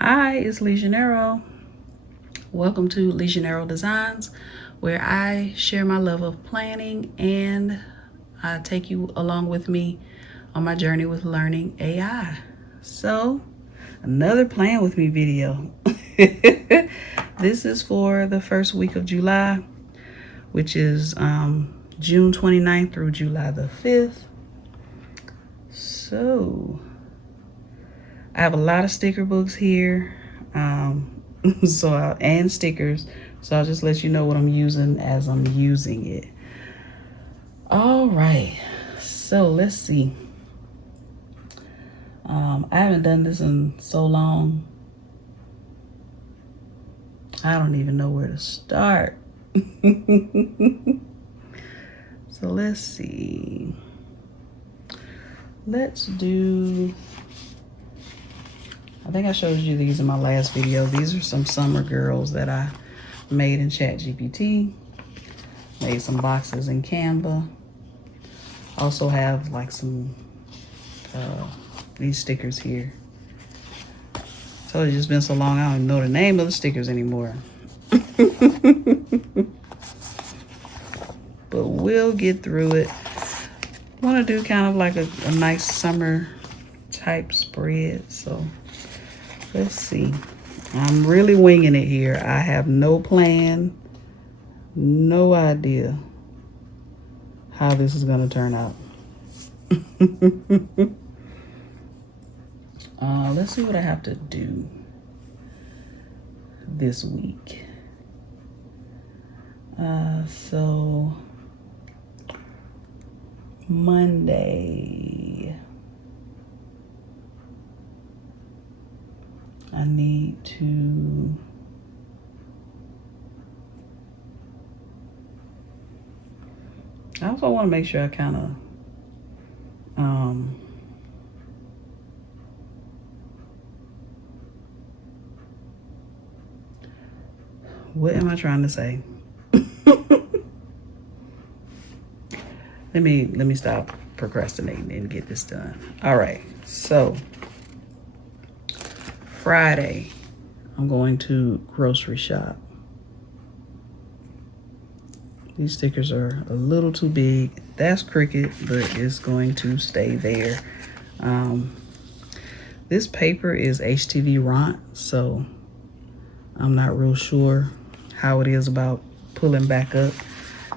Hi, it's Legionero. Welcome to Legionero Designs, where I share my love of planning and I take you along with me on my journey with learning AI. So, another Plan With Me video. This is for the first week of July, which is June 29th through July the 5th. So, I have a lot of sticker books here. And stickers, so I'll just let you know what I'm using as I'm using it. All right, so let's see. I haven't done this in so long, I don't even know where to start. So let's see. Let's do, I think I showed you these in my last video. These are some summer girls that I made in ChatGPT. Made some boxes in Canva. Also have like some these stickers here. So it's just been so long, I don't even know the name of the stickers anymore. But we'll get through it. I want to do kind of like a nice summer type spread. So let's see. I'm really winging it here. I have no plan, no idea how this is going to turn out. Let's see what I have to do this week. So Monday, I need to I also want to make sure I kind of what am I trying to say? Let me stop procrastinating and get this done. All right, so Friday, I'm going to grocery shop. These stickers are a little too big. That's Cricut, but it's going to stay there. This paper is HTV Ront, so I'm not real sure how it is about pulling back up.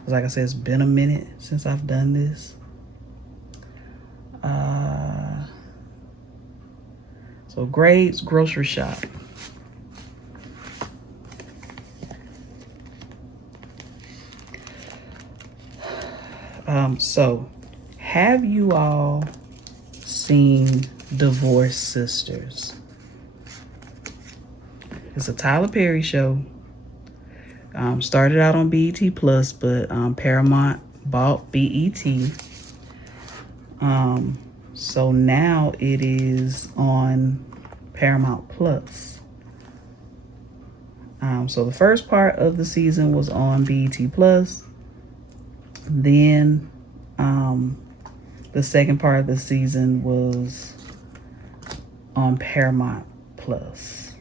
Like I said, it's been a minute since I've done this. So grades, grocery shop. So have you all seen Divorce Sisters? It's a Tyler Perry show. Started out on BET Plus, but Paramount bought BET. So now it is on Paramount Plus. So the first part of the season was on BET Plus. Then the second part of the season was on Paramount Plus.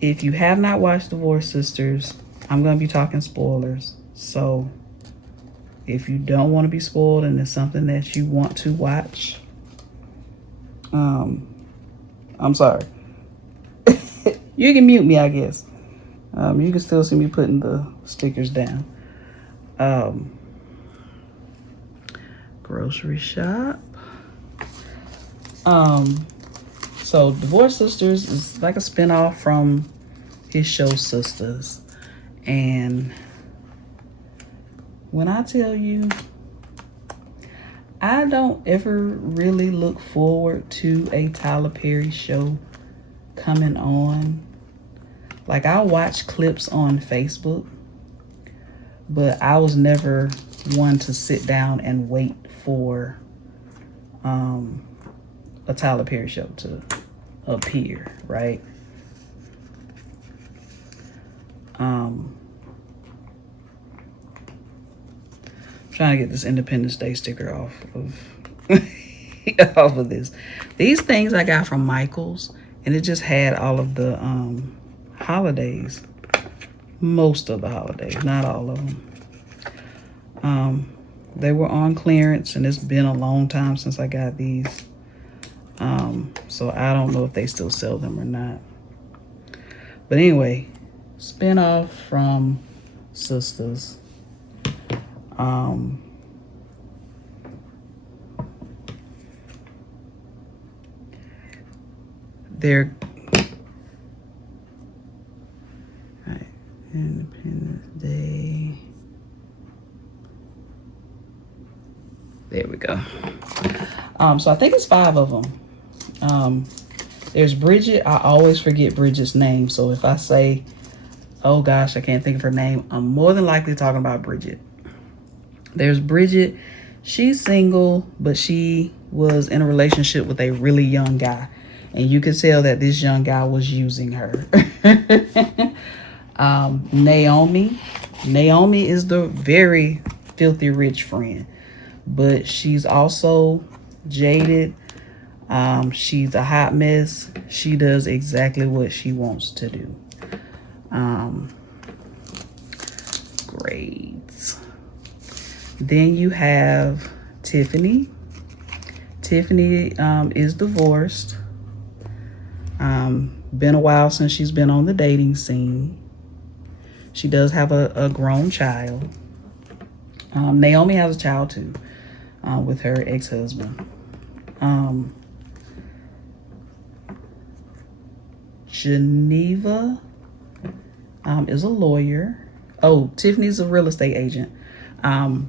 If you have not watched Divorce Sisters, I'm going to be talking spoilers. So if you don't want to be spoiled and it's something that you want to watch, I'm sorry. You can mute me, I guess. You can still see me putting the stickers down. Grocery shop. So Divorce Sisters is like a spinoff from his show Sisters. And when I tell you, I don't ever really look forward to a Tyler Perry show coming on. Like, I'll watch clips on Facebook, but I was never one to sit down and wait for a Tyler Perry show to appear, right? I'm trying to get this Independence Day sticker off of off of this. These things I got from Michael's, and it just had all of the holidays. Most of the holidays, not all of them. They were on clearance, and it's been a long time since I got these. So I don't know if they still sell them or not. But anyway, spin-off from Sisters. They're right, Independence Day. There we go. So I think it's 5 of them. There's Bridget. I always forget Bridget's name. So if I say, oh gosh, I can't think of her name, I'm more than likely talking about Bridget. There's Bridget. She's single, but she was in a relationship with a really young guy. And you could tell that this young guy was using her. Naomi. Naomi is the very filthy rich friend. But she's also jaded. She's a hot mess. She does exactly what she wants to do. Grades. Then you have Tiffany. Tiffany is divorced. Been a while since she's been on the dating scene. She does have a grown child. Naomi has a child too, with her ex-husband. Geneva is a lawyer. Oh, Tiffany's a real estate agent.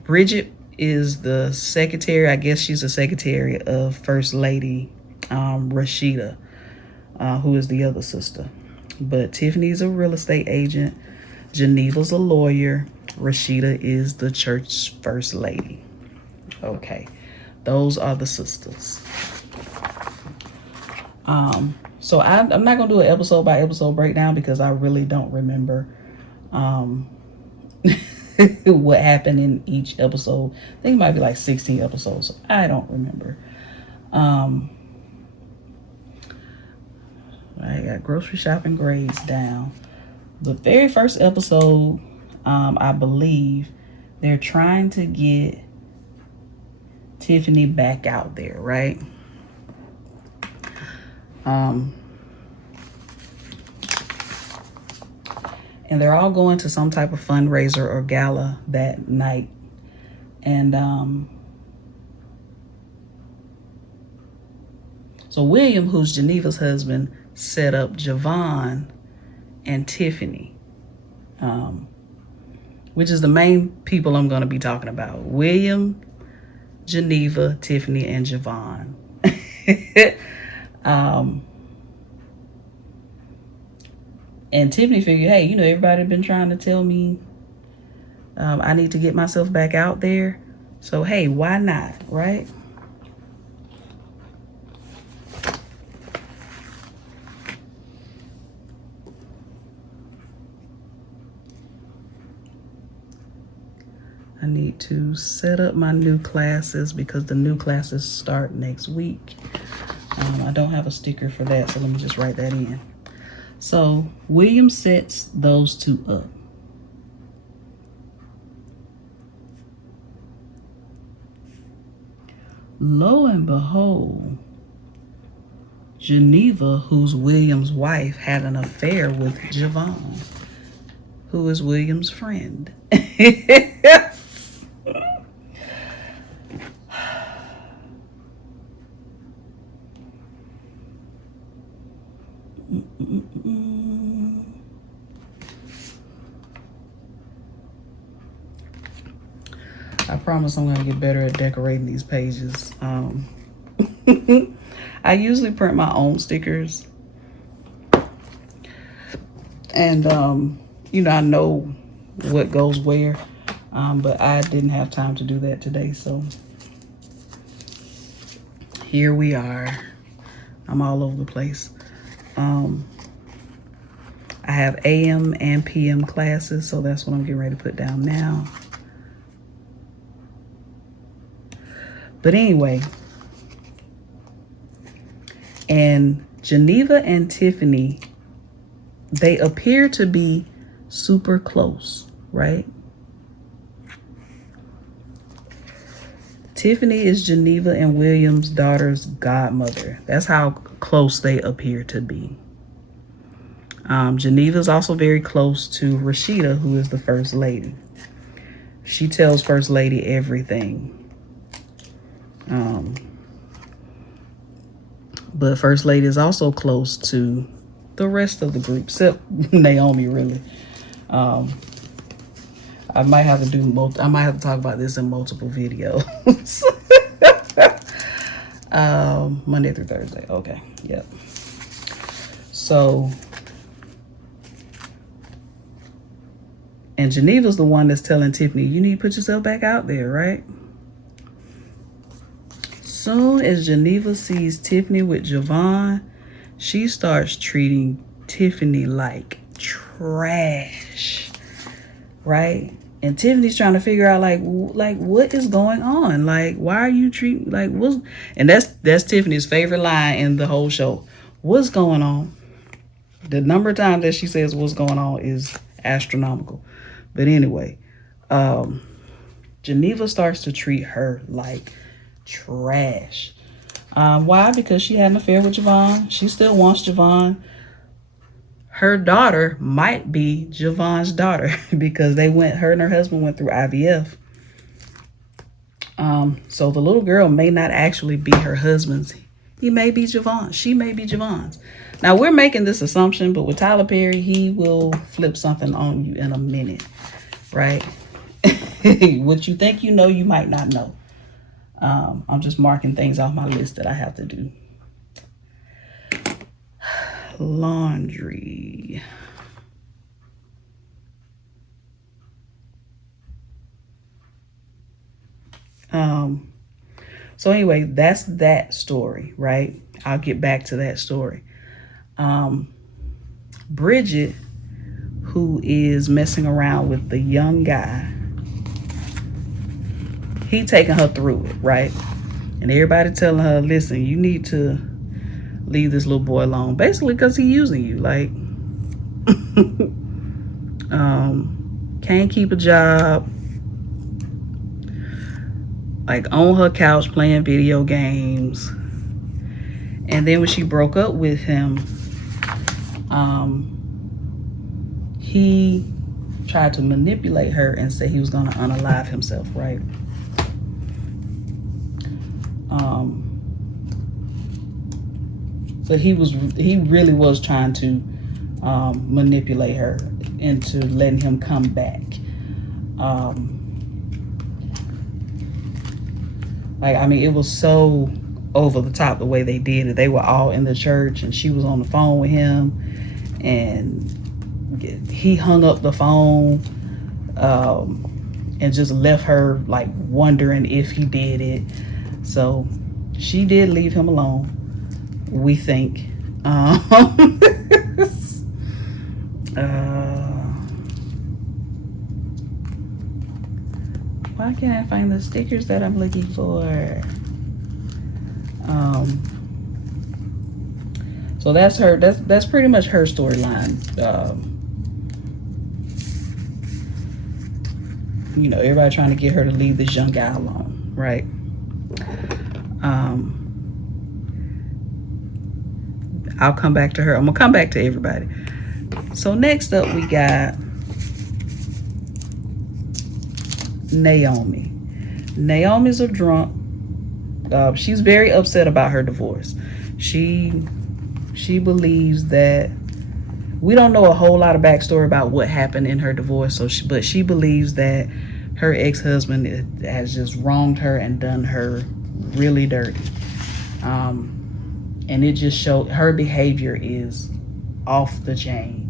Bridget is the secretary. I guess she's a secretary of First Lady Rashida, who is the other sister. But Tiffany's a real estate agent. Geneva's a lawyer. Rashida is the church first lady. Okay, those are the sisters. So I'm not gonna do an episode by episode breakdown because I really don't remember what happened in each episode. I think it might be like 16 episodes. So I don't remember. I got grocery shopping grades down. The very first episode, I believe they're trying to get Tiffany back out there, right? And they're all going to some type of fundraiser or gala that night. And so William, who's Geneva's husband, set up Javon and Tiffany, which is the main people I'm going to be talking about. William, Geneva, Tiffany, and Javon. And Tiffany figured, hey, you know, everybody been trying to tell me I need to get myself back out there. So, hey, why not, right? I need to set up my new classes because the new classes start next week. I don't have a sticker for that, so let me just write that in. So William sets those two up. Lo and behold, Geneva, who's William's wife, had an affair with Javon, who is William's friend. I promise I'm going to get better at decorating these pages. I usually print my own stickers. And, you know, I know what goes where. But I didn't have time to do that today. So here we are. I'm all over the place. I have AM and PM classes, so that's what I'm getting ready to put down now. But anyway, And Geneva and Tiffany, they appear to be super close, right? Tiffany is Geneva and William's daughter's godmother. That's how close they appear to be. Geneva is also very close to Rashida, who is the first lady. She tells First Lady everything. But First Lady is also close to the rest of the group, except Naomi, really. I might have to talk about this in multiple videos. Monday through Thursday. Okay. Yep. So, and Geneva's the one that's telling Tiffany, you need to put yourself back out there, right? Soon as Geneva sees Tiffany with Javon, she starts treating Tiffany like trash, right? And Tiffany's trying to figure out like what is going on? Like, why are you treating like what's? And that's Tiffany's favorite line in the whole show. What's going on? The number of times that she says what's going on is astronomical. But anyway, Geneva starts to treat her like trash. Why? Because she had an affair with Javon. She still wants Javon. Her daughter might be Javon's daughter because her and her husband went through IVF. So the little girl may not actually be her husband's. He may be Javon. She may be Javon's. Now we're making this assumption, but with Tyler Perry, he will flip something on you in a minute, right? What you think you know, you might not know. I'm just marking things off my list that I have to do. Laundry. So anyway, that's that story, right? I'll get back to that story. Bridget, who is messing around with the young guy, he taking her through it, right? And everybody telling her, listen, you need to leave this little boy alone. Basically, because he's using you. Like, can't keep a job. Like, on her couch playing video games. And then when she broke up with him, he tried to manipulate her and say he was going to unalive himself, right? So he really was trying to manipulate her into letting him come back. It was so over the top the way they did it. They were all in the church and she was on the phone with him and he hung up the phone and just left her like wondering if he did it. So she did leave him alone, we think. Why can't I find the stickers that I'm looking for? So that's her. That's pretty much her storyline. Everybody trying to get her to leave this young guy alone, right? I'll come back to her. I'm gonna come back to everybody. So next up we got Naomi. Naomi's a drunk. She's very upset about her divorce. She believes that we don't know a whole lot of backstory about what happened in her divorce. But she believes that her ex-husband has just wronged her and done her really dirty. And it just showed her behavior is off the chain.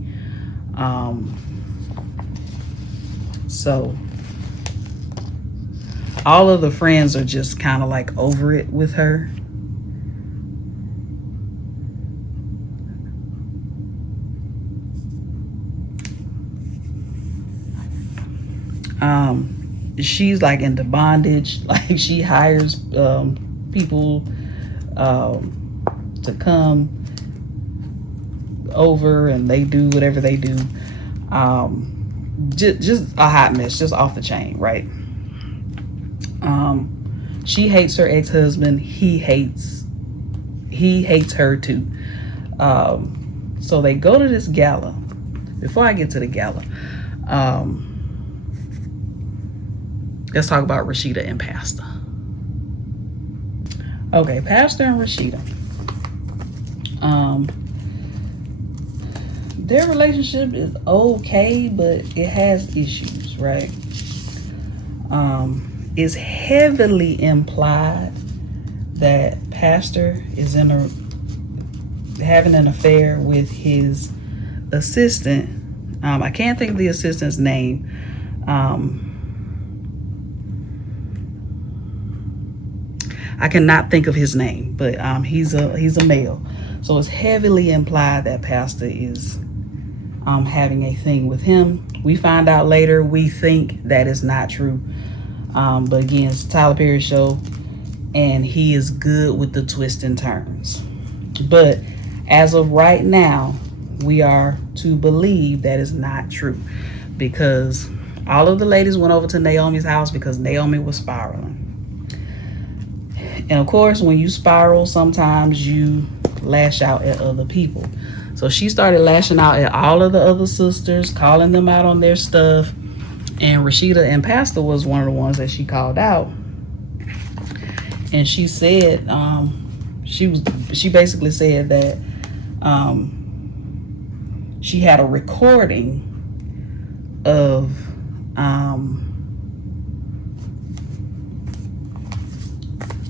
So all of the friends are just kind of like over it with her. She's like into bondage. Like she hires people to come over and they do whatever they do. Just a hot mess, just off the chain, right? She hates her ex-husband. He hates her too. So they go to this gala. Before I get to the gala, let's talk about Rashida and Pastor. Okay, Pastor and Rashida. Their relationship is okay, but it has issues, right? It's heavily implied that Pastor is having an affair with his assistant. I can't think of the assistant's name. I cannot think of his name, but he's a male. So it's heavily implied that Pastor is having a thing with him. We find out later, we think that is not true. But again, it's Tyler Perry show, and he is good with the twists and turns. But as of right now, we are to believe that is not true, because all of the ladies went over to Naomi's house because Naomi was spiraling. And of course, when you spiral, sometimes you lash out at other people. So she started lashing out at all of the other sisters, calling them out on their stuff. And Rashida and Pastor was one of the ones that she called out. And she said, she basically said that she had a recording of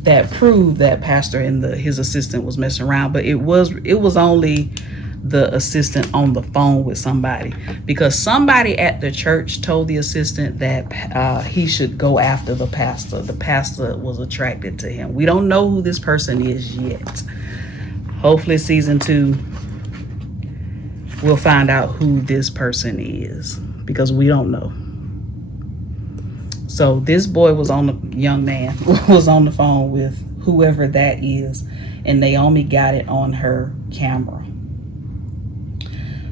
that proved that Pastor and his assistant was messing around, but it was only the assistant on the phone with somebody, because somebody at the church told the assistant that he should go after the pastor. The pastor was attracted to him. We don't know who this person is yet. Hopefully season 2 we'll find out who this person is, because we don't know. So this boy young man was on the phone with whoever that is, and Naomi got it on her camera.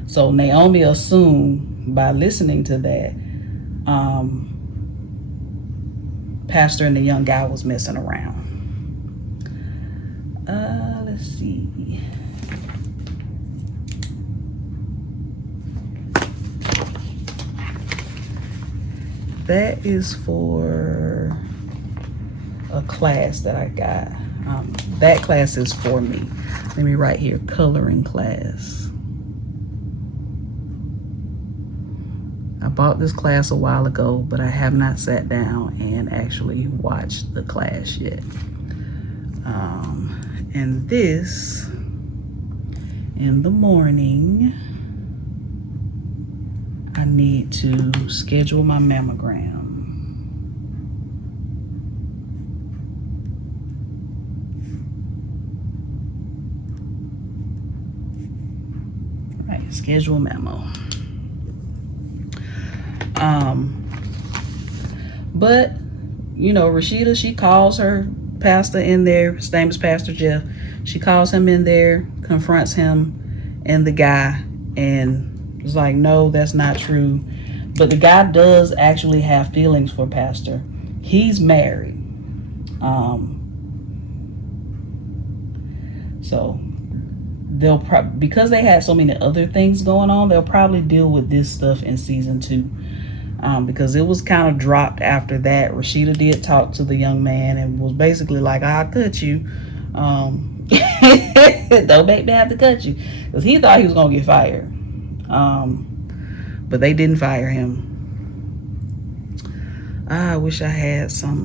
So Naomi assumed by listening to that, Pastor and the young guy was messing around. Let's see. That is for a class that I got. That class is for me. Let me write here, coloring class. I bought this class a while ago, but I have not sat down and actually watched the class yet. And this, in the morning, I need to schedule my mammogram. Right, schedule mammo. But you know, Rashida, she calls her pastor in there. His name is Pastor Jeff. She calls him in there, confronts him and the guy, and it's like, no, that's not true. But the guy does actually have feelings for Pastor. He's married. So they'll probably, because they had so many other things going on, they'll probably deal with this stuff in season 2. Because it was kind of dropped after that. Rashida did talk to the young man and was basically like, I'll cut you. Don't make me have to cut you. Because he thought he was going to get fired. But they didn't fire him. I wish I had some.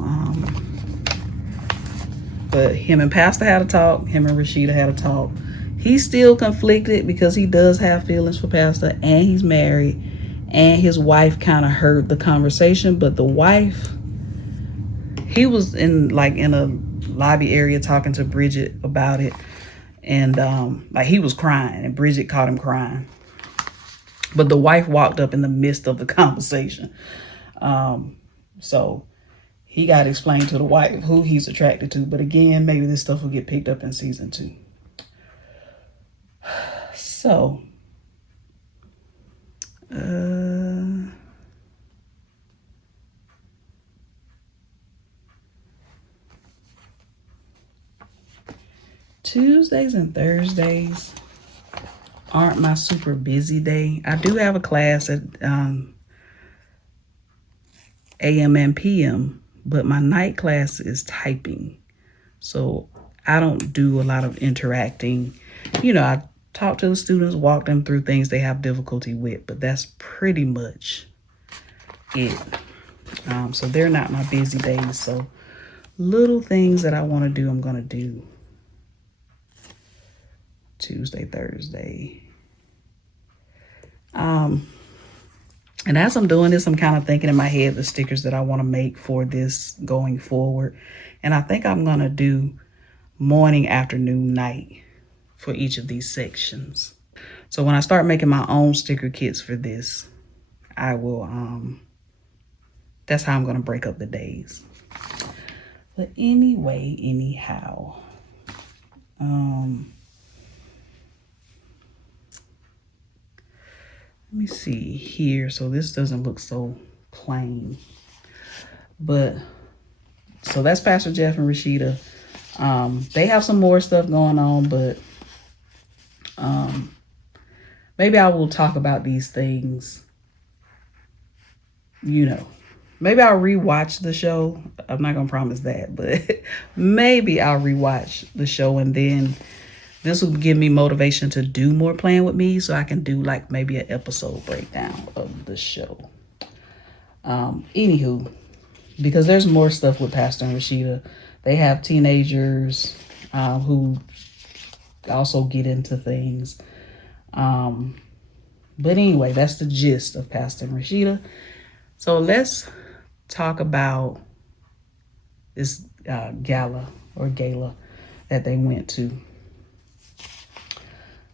But him and Pastor had a talk. Him and Rashida had a talk. He's still conflicted because he does have feelings for Pastor, and he's married. And his wife kind of heard the conversation, but the wife, he was in a lobby area talking to Bridget about it, and like he was crying, and Bridget caught him crying. But the wife walked up in the midst of the conversation. So he got to explain to the wife who he's attracted to. But again, maybe this stuff will get picked up in season 2. So, Tuesdays and Thursdays aren't my super busy day. I do have a class at AM and PM, but my night class is typing. So I don't do a lot of interacting. I talk to the students, walk them through things they have difficulty with, but that's pretty much it. So they're not my busy days. So little things that I want to do, I'm going to do Tuesday, Thursday. And as I'm doing this, I'm kind of thinking in my head the stickers that I want to make for this going forward. And I think I'm going to do morning, afternoon, night for each of these sections. So when I start making my own sticker kits for this, I will, that's how I'm going to break up the days. But anyway, anyhow, let me see here. So this doesn't look so plain, but so that's Pastor Jeff and Rashida. They have some more stuff going on, but maybe I will talk about these things. Maybe I'll rewatch the show. I'm not gonna promise that, but maybe I'll rewatch the show, and then this will give me motivation to do more Plan With Me, so I can do like maybe an episode breakdown of the show. Anywho, because there's more stuff with Pastor and Rashida. They have teenagers who also get into things. But anyway, that's the gist of Pastor and Rashida. So let's talk about this gala that they went to.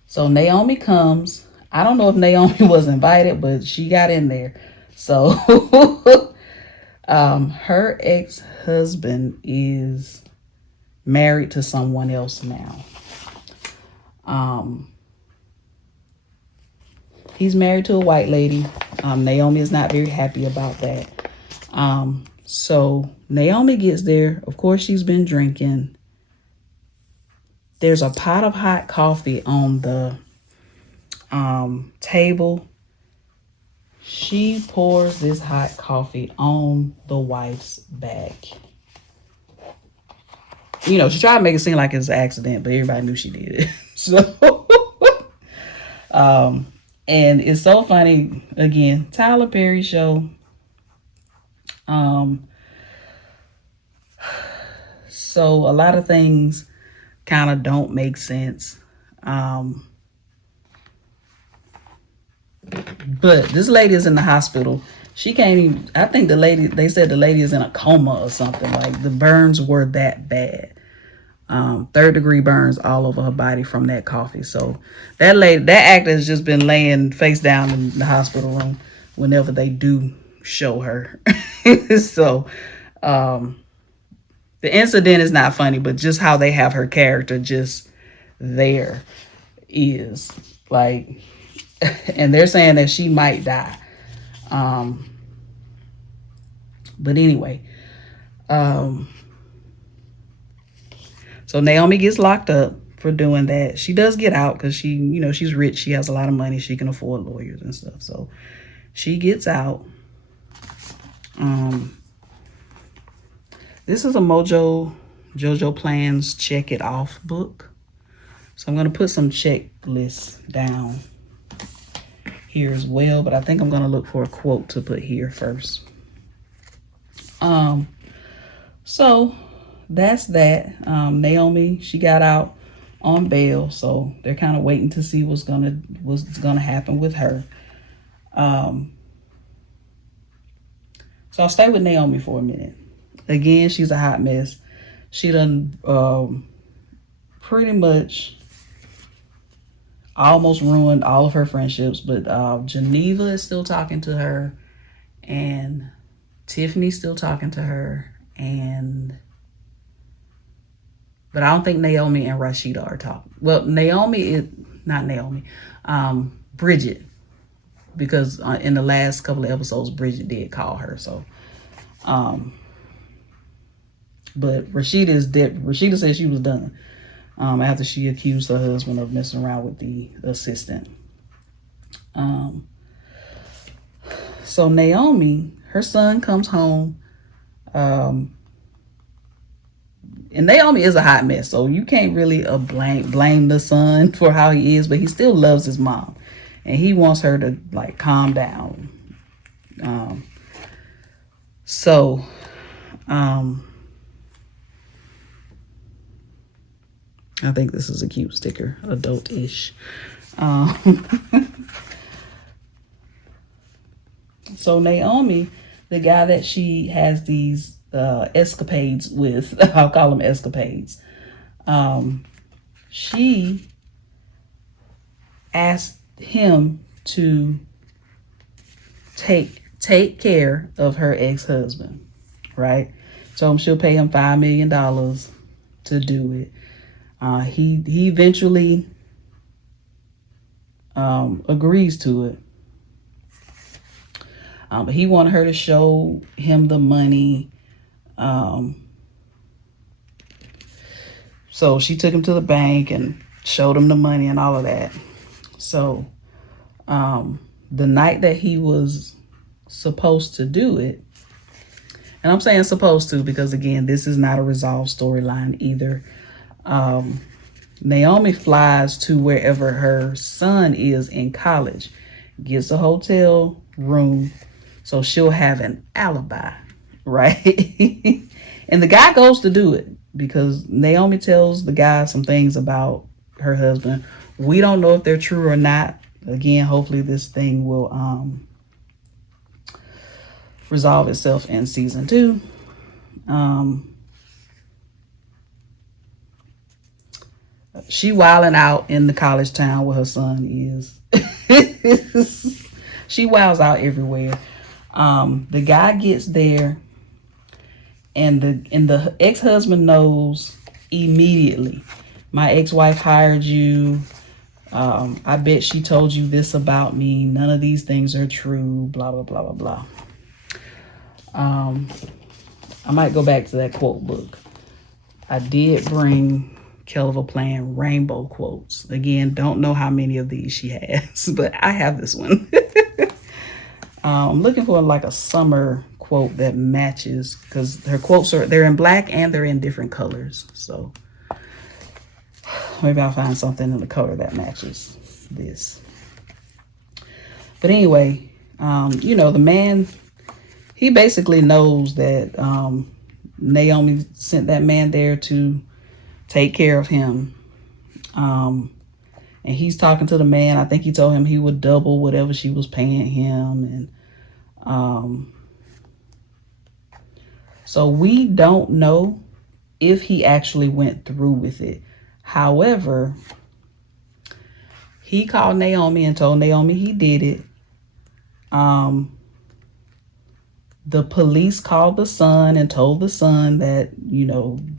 So Naomi comes. I don't know if Naomi was invited, but she got in there. So her ex-husband is married to someone else now. He's married to a white lady. Naomi is not very happy about that. So Naomi gets there. Of course, she's been drinking. There's a pot of hot coffee on the table. She pours this hot coffee on the wife's back. She tried to make it seem like it was an accident, but everybody knew she did it. So, and it's so funny. Again, Tyler Perry show. So a lot of things kind of don't make sense. But this lady is in the hospital. She can't even, I think they said the lady is in a coma or something. Like the burns were that bad. 3rd-degree burns all over her body from that coffee. So that actor has just been laying face down in the hospital room whenever they do show her. So the incident is not funny, but just how they have her character just there is like, and they're saying that she might die. But anyway, so Naomi gets locked up for doing that. She does get out because she's rich. She has a lot of money. She can afford lawyers and stuff. So she gets out. This is a JoJo Plans Check It Off book. So I'm going to put some checklists down here as well, but I think I'm going to look for a quote to put here first. So that's that. Naomi, she got out on bail, so they're kind of waiting to see what's gonna happen with her. So I'll stay with Naomi for a minute. Again, she's a hot mess. She done pretty much almost ruined all of her friendships, but Geneva is still talking to her, and Tiffany's still talking to her, but I don't think Naomi and Rashida are talking. Well, Naomi not Naomi, Bridget, because in the last couple of episodes, Bridget did call her. So, but Rashida Rashida said she was done after she accused her husband of messing around with the assistant. So Naomi, her son comes home, and Naomi is a hot mess, so you can't really blame the son for how he is, but he still loves his mom, and he wants her to like calm down. I think this is a cute sticker, adult-ish. So Naomi, the guy that she has these escapades with, I'll call them escapades, she asked him to take care of her ex-husband, right? So she'll pay him $5 million to do it. He eventually agrees to it. But he wanted her to show him the money. So she took him to the bank and showed him the money and all of that. So the night that he was supposed to do it, and I'm saying supposed to because, again, this is not a resolved storyline either. Naomi flies to wherever her son is in college, gets a hotel room, so she'll have an alibi, right? And the guy goes to do it because Naomi tells the guy some things about her husband. We don't know if they're true or not. Again, hopefully this thing will resolve itself in season 2. She wilding out in the college town where her son is. She wilds out everywhere. The guy gets there, and the ex-husband knows immediately. My ex-wife hired you. I bet she told you this about me. None of these things are true. Blah blah blah blah blah. I might go back to that quote book. I did bring Kelva Plan rainbow quotes. Again, don't know how many of these she has, but I have this one. I'm looking for like a summer quote that matches, because her quotes they're in black and they're in different colors. So maybe I'll find something in the color that matches this. But anyway, the man, he basically knows that Naomi sent that man there to take care of him. And he's talking to the man. I think he told him he would double whatever she was paying him. And so we don't know if he actually went through with it. However, he called Naomi and told Naomi he did it. The police called the son and told the son that,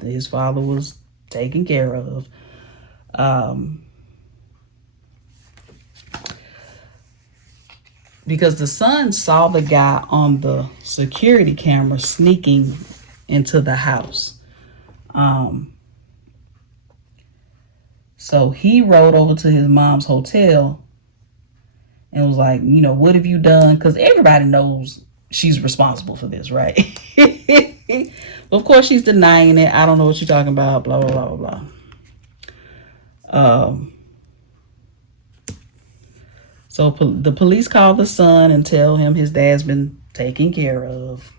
his father was taken care of. Because the son saw the guy on the security camera sneaking into the house. So he rode over to his mom's hotel and was like, what have you done? Because everybody knows she's responsible for this, right? Of course, she's denying it. I don't know what you're talking about, blah, blah, blah, blah, blah. So the police call the son and tell him his dad's been taken care of.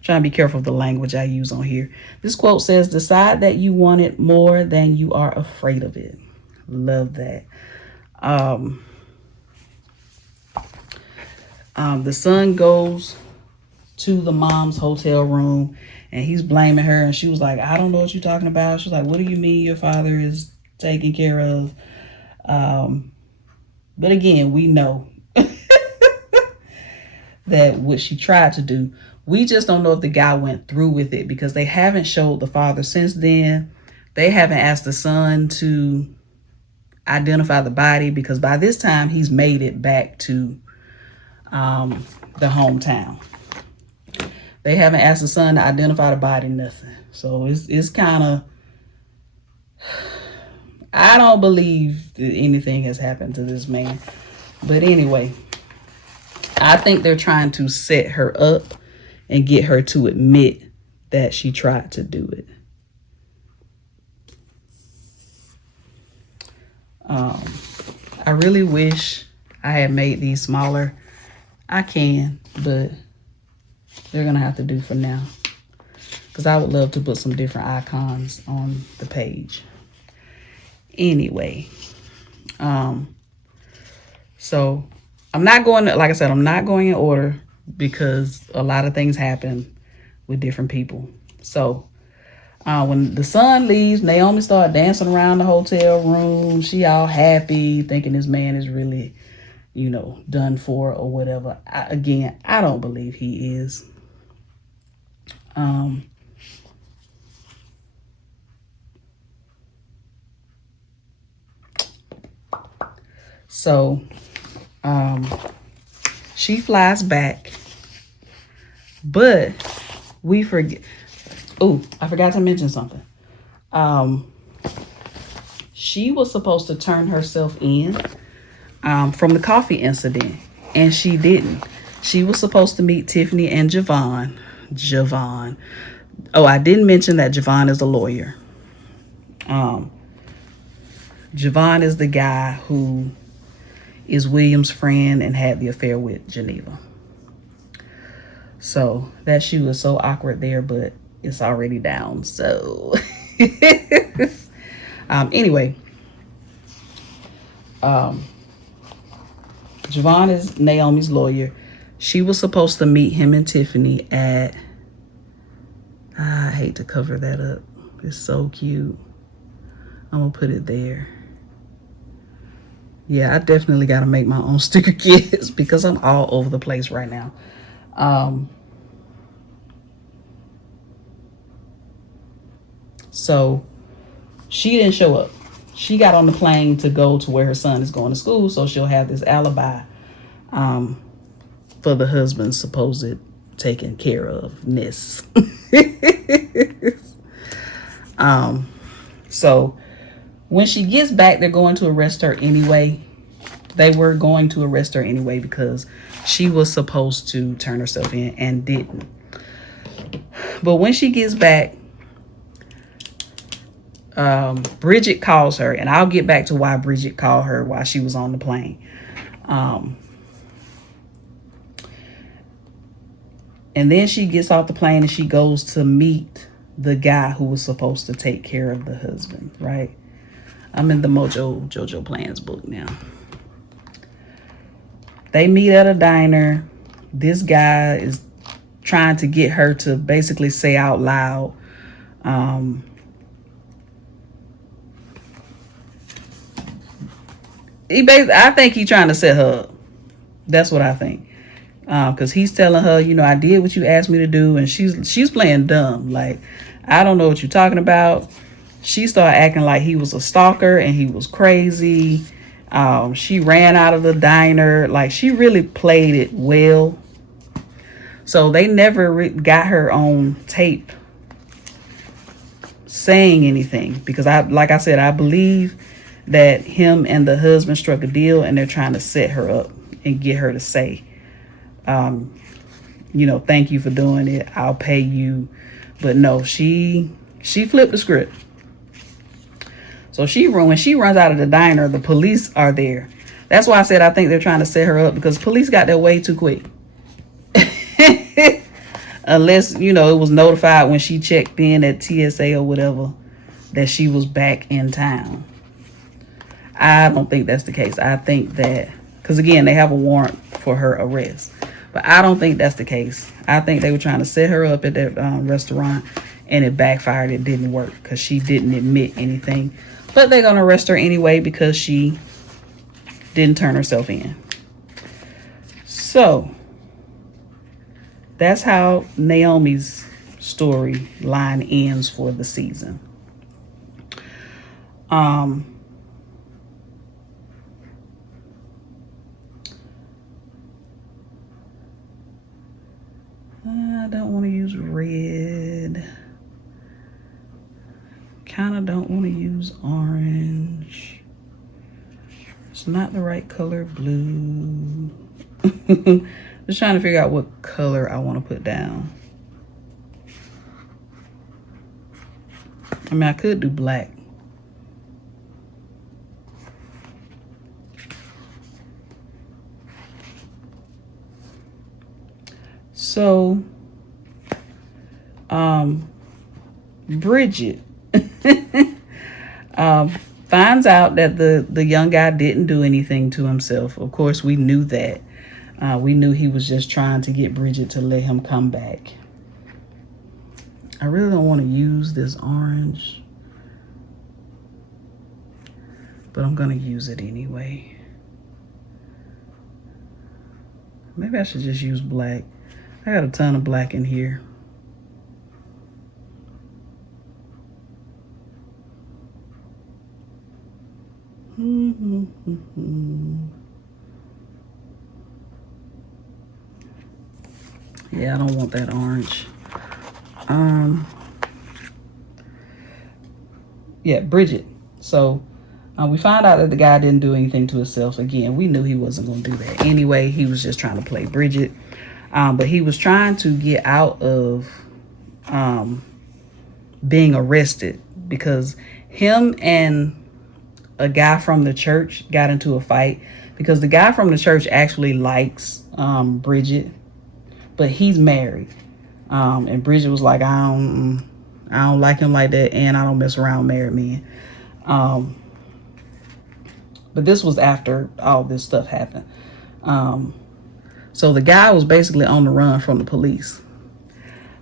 Trying to be careful of the language I use on here. This quote says, decide that you want it more than you are afraid of it. Love that. The son goes to the mom's hotel room and he's blaming her. And she was like, I don't know what you're talking about. She's like, what do you mean your father is taken care of? But again, we know that what she tried to do. We just don't know if the guy went through with it because they haven't showed the father since then. They haven't asked the son to identify the body, because by this time he's made it back to the hometown. They haven't asked the son to identify the body, nothing. So it's kind of, I don't believe that anything has happened to this man. But anyway, I think they're trying to set her up and get her to admit that she tried to do it. I really wish I had made these smaller. I can, but they're gonna have to do for now, because I would love to put some different icons on the page. Anyway, so I'm not going to, like I said, I'm not going in order because a lot of things happen with different people. So when the son leaves, Naomi started dancing around the hotel room. She all happy, thinking this man is really, done for or whatever. I don't believe he is. So she flies back, but we forget. Oh, I forgot to mention something. She was supposed to turn herself in from the coffee incident, and she didn't. She was supposed to meet Tiffany and Javon. Oh, I didn't mention that Javon is a lawyer. Javon is the guy who is William's friend and had the affair with Geneva. So that shoe was so awkward there, but it's already down. So anyway, Javon is Naomi's lawyer. She was supposed to meet him and Tiffany at, I hate to cover that up. It's so cute. I'm gonna put it there. Yeah, I definitely got to make my own sticker kits because I'm all over the place right now. So she didn't show up. She got on the plane to go to where her son is going to school, so she'll have this alibi for the husband's supposed taken care of-ness. So when she gets back, they're going to arrest her anyway. They were going to arrest her anyway because she was supposed to turn herself in and didn't. But when she gets back, Bridget calls her, and I'll get back to why Bridget called her while she was on the plane. And then she gets off the plane and she goes to meet the guy who was supposed to take care of the husband, right? I'm in the JoJo Plans book now. They meet at a diner. This guy is trying to get her to basically say out loud, I think he's trying to set her up. That's what I think. Because he's telling her, I did what you asked me to do, and she's playing dumb. Like, I don't know what you're talking about. She started acting like he was a stalker and he was crazy. She ran out of the diner. Like, she really played it well. So they never got her on tape saying anything, because like I said, I believe that him and the husband struck a deal and they're trying to set her up and get her to say, thank you for doing it. I'll pay you. But no, she flipped the script. So when she runs out of the diner, the police are there. That's why I said I think they're trying to set her up, because police got there way too quick. Unless, it was notified when she checked in at TSA or whatever that she was back in town. I don't think that's the case. I think that, because again, they have a warrant for her arrest. But I don't think that's the case. I think they were trying to set her up at that restaurant, and it backfired. It didn't work because she didn't admit anything. But they're going to arrest her anyway because she didn't turn herself in. So that's how Naomi's storyline ends for the season. of don't want to use red. Kind of don't want to use orange. It's not the right color. Blue. Just trying to figure out what color I want to put down. I mean, I could do black. So, Bridget finds out that the young guy didn't do anything to himself. Of course, we knew that. We knew he was just trying to get Bridget to let him come back. I really don't want to use this orange, but I'm going to use it anyway. Maybe I should just use black. I got a ton of black in here. Yeah, I don't want that orange. Yeah, Bridget. So we found out that the guy didn't do anything to himself. Again, we knew he wasn't going to do that anyway. He was just trying to play Bridget. But he was trying to get out of being arrested because him and a guy from the church got into a fight because the guy from the church actually likes Bridget, but he's married. And Bridget was like, I don't like him like that, and I don't mess around with married men. But this was after all this stuff happened. So the guy was basically on the run from the police.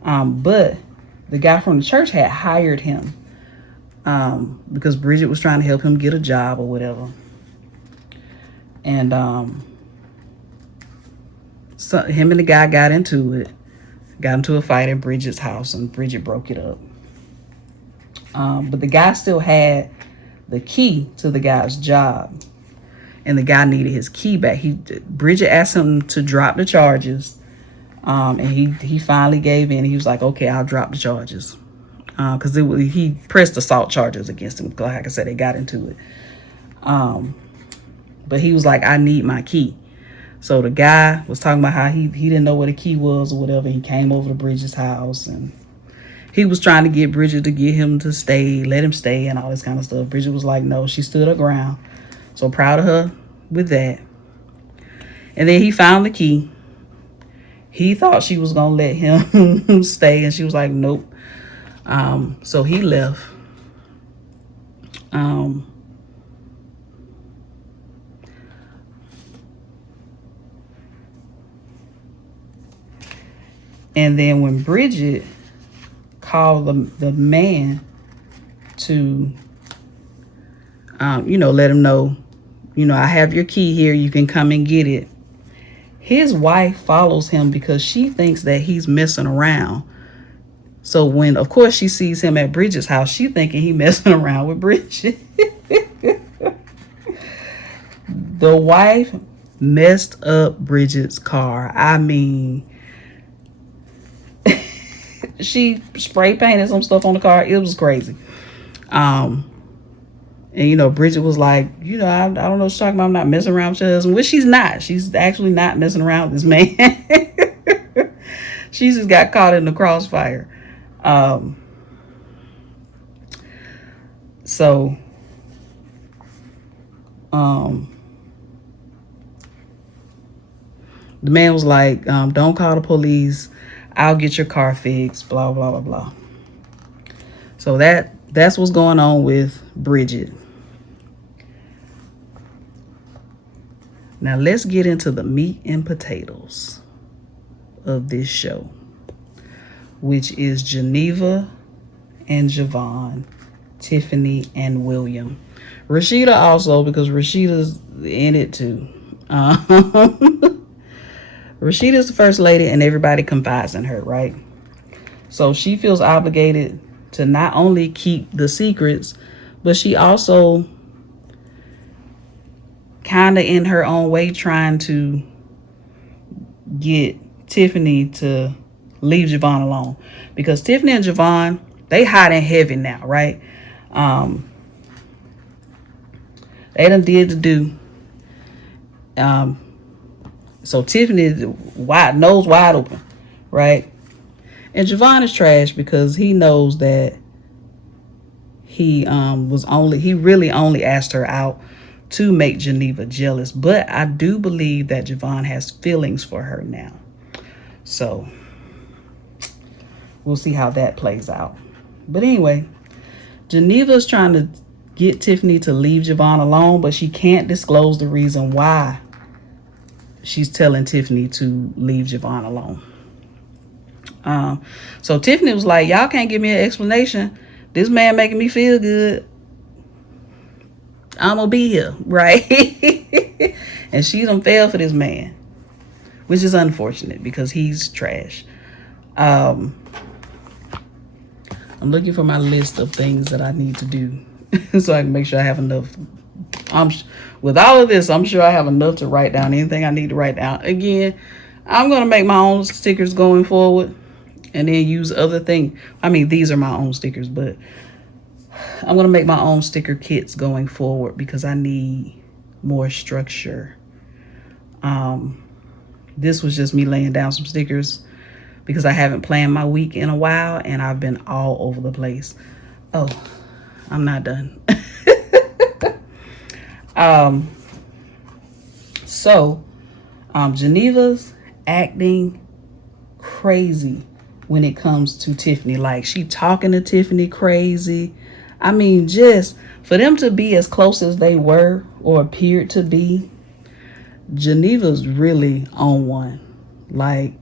But the guy from the church had hired him because Bridget was trying to help him get a job or whatever. And so him and the guy got into a fight at Bridget's house, and Bridget broke it up. But the guy still had the key to the guy's job, and the guy needed his key back. Bridget asked him to drop the charges, and he finally gave in. He was like, "Okay, I'll drop the charges," because he pressed assault charges against him. Like I said, they got into it. But he was like, "I need my key." So the guy was talking about how he didn't know what a key was or whatever. He came over to Bridget's house, and he was trying to get Bridget to get him to stay, let him stay, and all this kind of stuff. Bridget was like, no. She stood her ground. So proud of her with that. And then he found the key. He thought she was going to let him stay, and she was like, nope. So he left. And then when Bridget called the man to, let him know, I have your key here. You can come and get it. His wife follows him because she thinks that he's messing around. So when, of course, she sees him at Bridget's house, she thinking he messing around with Bridget. The wife messed up Bridget's car. I mean, she spray painted some stuff on the car. It was crazy. And Bridget was like, I don't know what she's talking about. I'm not messing around with your husband, which she's not. She's actually not messing around with this man. She just got caught in the crossfire. So the man was like, don't call the police. I'll get your car fixed, blah, blah, blah, blah. So that's what's going on with Bridget. Now let's get into the meat and potatoes of this show, which is Geneva and Javon, Tiffany and William. Rashida also, because Rashida's in it too. Rashida's the first lady and everybody confides in her, right? So she feels obligated to not only keep the secrets, but she also kind of in her own way trying to get Tiffany to leave Javon alone. Because Tiffany and Javon, they hot and heavy now, right? They done did the do. So Tiffany nose wide open, right? And Javon is trash because he knows that he really only asked her out to make Geneva jealous. But I do believe that Javon has feelings for her now. So we'll see how that plays out. But anyway, Geneva's trying to get Tiffany to leave Javon alone, but she can't disclose the reason why she's telling Tiffany to leave Javon alone. So Tiffany was like, y'all can't give me an explanation. This man making me feel good. I'm gonna be here, right? And she done fell for this man, which is unfortunate because he's trash. I'm looking for my list of things that I need to do so I can make sure I have enough. With all of this, I'm sure I have enough to write down anything I need to write down. Again, I'm going to make my own stickers going forward and then use other things. I mean, these are my own stickers, but I'm going to make my own sticker kits going forward because I need more structure. This was just me laying down some stickers because I haven't planned my week in a while and I've been all over the place. Oh, I'm not done. Geneva's acting crazy when it comes to Tiffany. Like, she talking to Tiffany crazy. I mean, just for them to be as close as they were or appeared to be, Geneva's really on one. Like,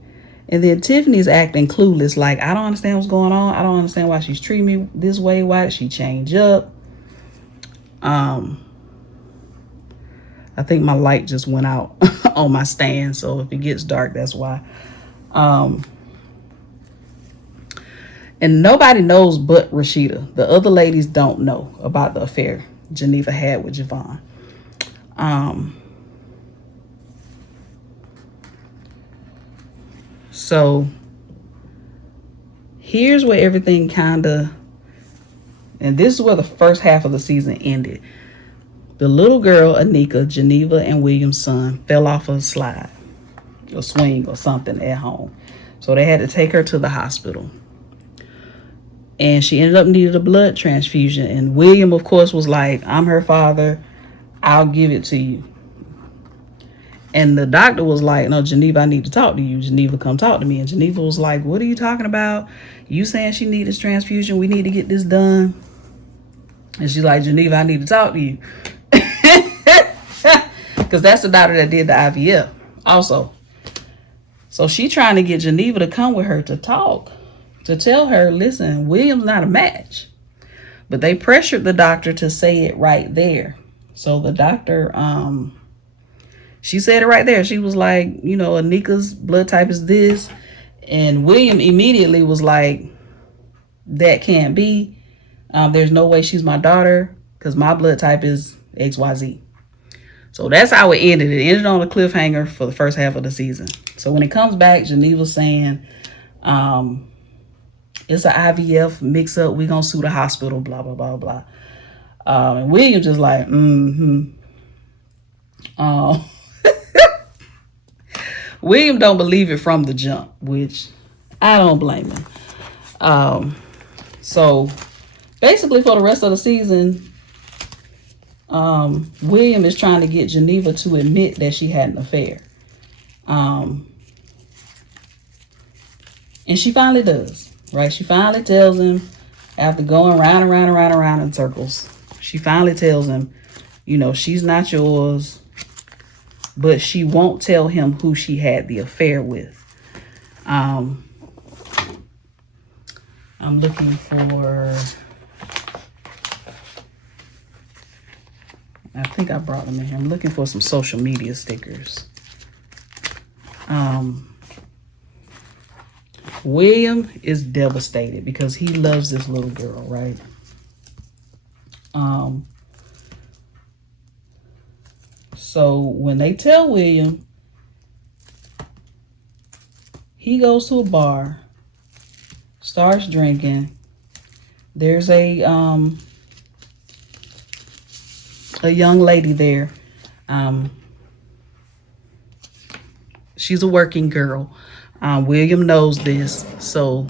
and then Tiffany's acting clueless. Like, I don't understand what's going on. I don't understand why she's treating me this way. Why did she change up? I think my light just went out on my stand. So if it gets dark, that's why. And nobody knows but Rashida. The other ladies don't know about the affair Geneva had with Javon. So here's where everything and this is where the first half of the season ended. The little girl, Anika, Geneva and William's son, fell off a slide, a swing or something at home. So they had to take her to the hospital. And she ended up needing a blood transfusion. And William, of course, was like, I'm her father. I'll give it to you. And the doctor was like, no, Geneva, I need to talk to you. Geneva, come talk to me. And Geneva was like, what are you talking about? You saying she needs this transfusion? We need to get this done. And she's like, Geneva, I need to talk to you. Because that's the doctor that did the IVF also. So she trying to get Geneva to come with her to talk. To tell her, listen, William's not a match. But they pressured the doctor to say it right there. So the doctor, she said it right there. She was like, you know, Anika's blood type is this. And William immediately was like, that can't be. There's no way she's my daughter because my blood type is XYZ. So that's how it ended. It ended on a cliffhanger for the first half of the season. So when it comes back, Geneva's saying, it's an IVF mix up. We're going to sue the hospital, blah, blah, blah, blah. And William just like, William don't believe it from the jump, which I don't blame him. So basically for the rest of the season, William is trying to get Geneva to admit that she had an affair. And she finally does, right? She finally tells him after going round and round and round and round in circles. She finally tells him, you know, she's not yours, but she won't tell him who she had the affair with. I'm looking for, I think I brought them in here. I'm looking for some social media stickers. William is devastated because he loves this little girl, right? So when they tell William, he goes to a bar starts drinking, there's a young lady there. She's a working girl. William knows this, so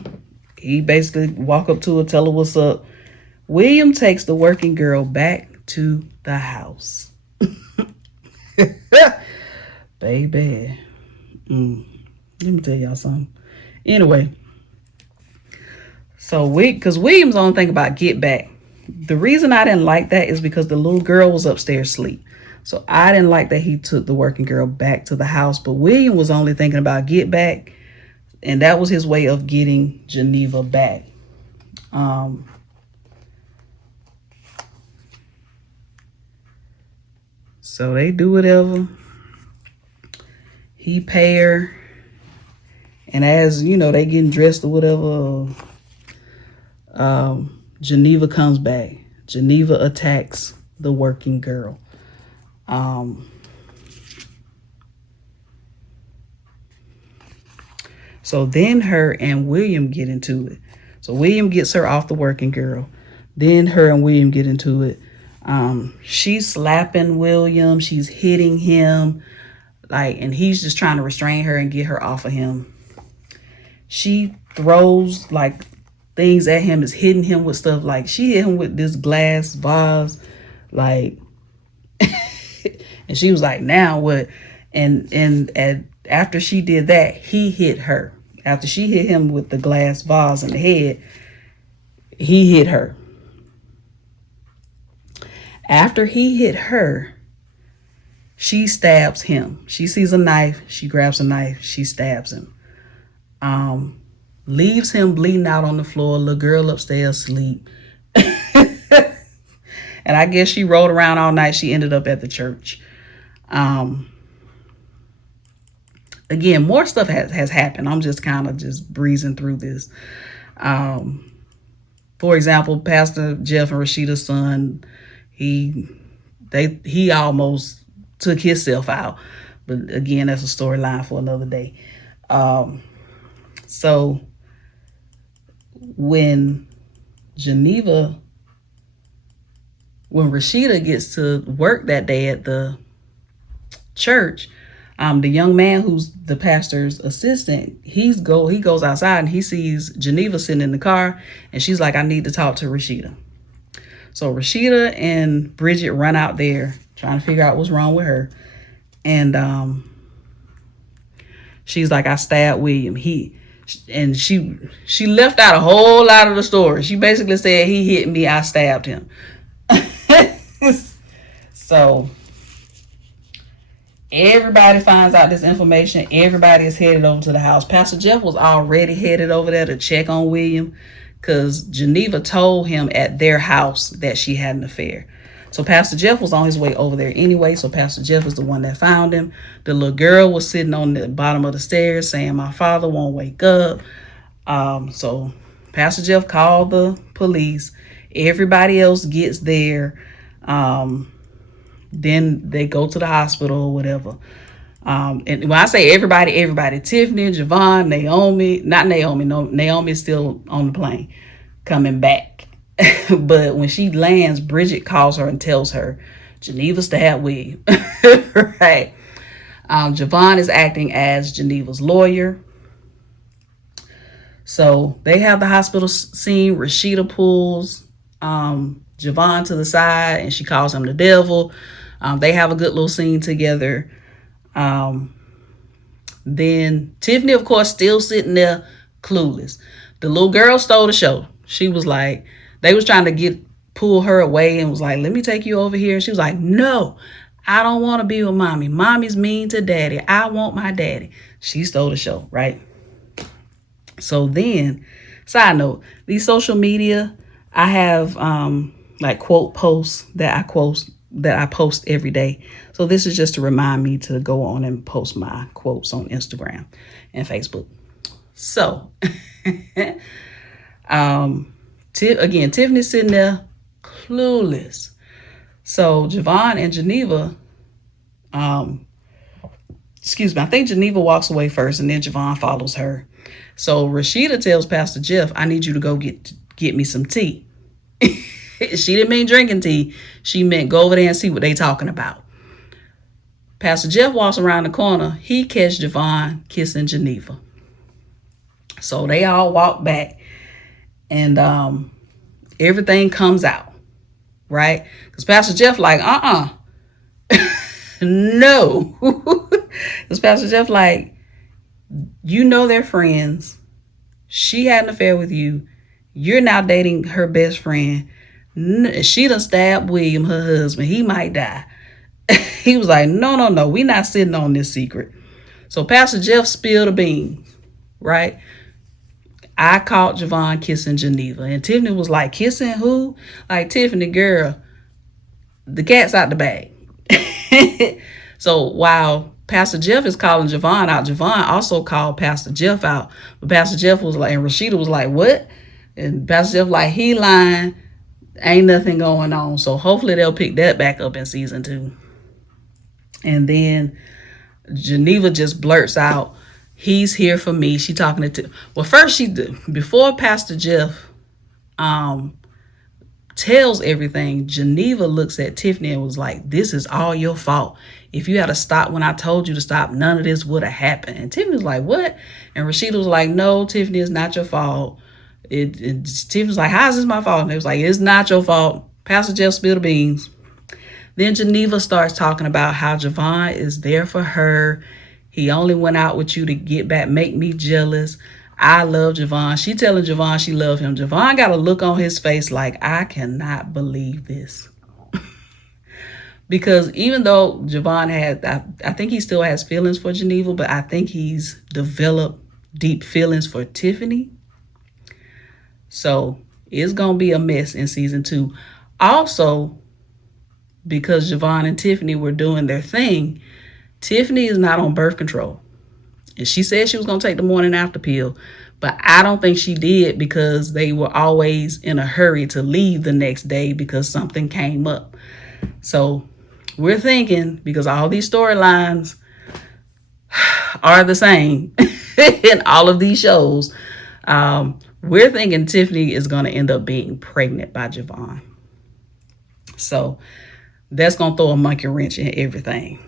he basically walk up to her, tell her what's up. William takes the working girl back to the house. Baby. Let me tell y'all something. Anyway, so because William's only thing about get back. The reason I didn't like that is because the little girl was upstairs asleep. So I didn't like that he took the working girl back to the house. But William was only thinking about get back. And that was his way of getting Geneva back. So they do whatever. He pay her. And as, you know, they getting dressed or whatever, Geneva comes back. Geneva attacks the working girl. So then her and William get into it. So William gets her off the working girl. Then her and William get into it. She's slapping William. She's hitting him. And he's just trying to restrain her and get her off of him. She throws things at him, is hitting him with stuff. She hit him with this glass vase. And she was like, now what? And after she did that, he hit her. After she hit him with the glass vase in the head, he hit her. After he hit her, she stabs him. She sees a knife. She grabs a knife. She stabs him. Leaves him bleeding out on the floor. Little girl upstairs asleep. And I guess she rode around all night. She ended up at the church. Again, more stuff has happened. I'm just kind of just breezing through this. For example, Pastor Jeff and Rashida's son, he almost took himself out. But again, that's a storyline for another day. So when Rashida gets to work that day at the church, the young man who's the pastor's assistant, he goes outside and he sees Geneva sitting in the car, and she's like, I need to talk to Rashida. So Rashida and Bridget run out there trying to figure out what's wrong with her. And she's like, I stabbed William. She left out a whole lot of the story. She basically said, he hit me, I stabbed him. So everybody finds out this information. Everybody is headed over to the house. Pastor Jeff was already headed over there to check on William because Geneva told him at their house that she had an affair. So Pastor Jeff was on his way over there anyway. So Pastor Jeff is the one that found him. The little girl was sitting on the bottom of the stairs saying, my father won't wake up. So Pastor Jeff called the police. Everybody else gets there. Then they go to the hospital or whatever. And when I say everybody, Tiffany, Javon, Naomi, not Naomi. No, Naomi is still on the plane coming back. But when she lands, Bridget calls her and tells her, Geneva stabbed William. Right. Javon is acting as Geneva's lawyer. So they have the hospital scene. Rashida pulls Javon to the side and she calls him the devil. They have a good little scene together. Then Tiffany, of course, still sitting there clueless. The little girl stole the show. She was like, they was trying to pull her away and was like, let me take you over here. And she was like, no, I don't want to be with mommy. Mommy's mean to daddy. I want my daddy. She stole the show, right? So then, side note, these social media, I have quote posts that I post every day. So this is just to remind me to go on and post my quotes on Instagram and Facebook. So again, Tiffany's sitting there clueless. So Javon and Geneva, I think Geneva walks away first and then Javon follows her. So Rashida tells Pastor Jeff, I need you to go get me some tea. She didn't mean drinking tea. She meant go over there and see what they talking about. Pastor Jeff walks around the corner. He catch Javon kissing Geneva. So they all walk back, and everything comes out, right? Because Pastor Jeff like, no. Because Pastor Jeff like, you know they're friends. She had an affair with you. You're now dating her best friend. She done stabbed William, her husband. He might die. He was like, no. We not sitting on this secret. So Pastor Jeff spilled the beans, right? I caught Javon kissing Geneva. And Tiffany was like, kissing who? Like, Tiffany, girl, the cat's out the bag. So while Pastor Jeff is calling Javon out, Javon also called Pastor Jeff out. But Pastor Jeff was like, and Rashida was like, what? And Pastor Jeff like, he lying. Ain't nothing going on. So hopefully they'll pick that back up in season 2. And then Geneva just blurts out, he's here for me. She talking to, well, first before Pastor Jeff tells everything, Geneva looks at Tiffany and was like, this is all your fault. If you had to stop when I told you to stop, none of this would have happened. And Tiffany was like, what? And Rashida was like, no, Tiffany, it's not your fault. Tiffany was like, how is this my fault? And they was like, it's not your fault. Pastor Jeff spilled the beans. Then Geneva starts talking about how Javon is there for her. He only went out with you to get back, make me jealous. I love Javon. She telling Javon she love him. Javon got a look on his face like, I cannot believe this. Because even though Javon I think he still has feelings for Geneva, but I think he's developed deep feelings for Tiffany. So it's going to be a mess in season 2. Also, because Javon and Tiffany were doing their thing, Tiffany is not on birth control. And she said she was going to take the morning after pill, but I don't think she did because they were always in a hurry to leave the next day because something came up. So we're thinking, because all these storylines are the same in all of these shows, we're thinking Tiffany is going to end up being pregnant by Javon. So that's going to throw a monkey wrench in everything.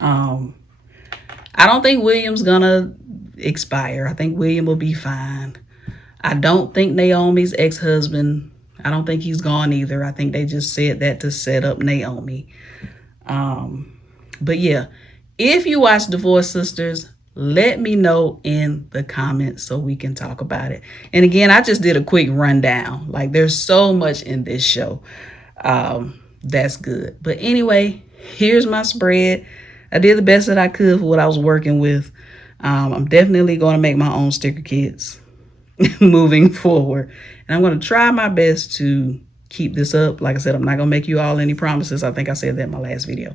I don't think William's going to expire. I think William will be fine. I don't think Naomi's ex-husband, I don't think he's gone either. I think they just said that to set up Naomi. But yeah, if you watch Divorce Sisters, let me know in the comments so we can talk about it. And again, I just did a quick rundown. Like, there's so much in this show. That's good. But anyway, here's my spread. I did the best that I could for what I was working with. I'm definitely going to make my own sticker kits moving forward. And I'm going to try my best to keep this up. Like I said, I'm not going to make you all any promises. I think I said that in my last video.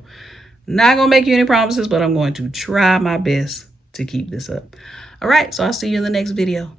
Not going to make you any promises, but I'm going to try my best to keep this up. All right, so I'll see you in the next video.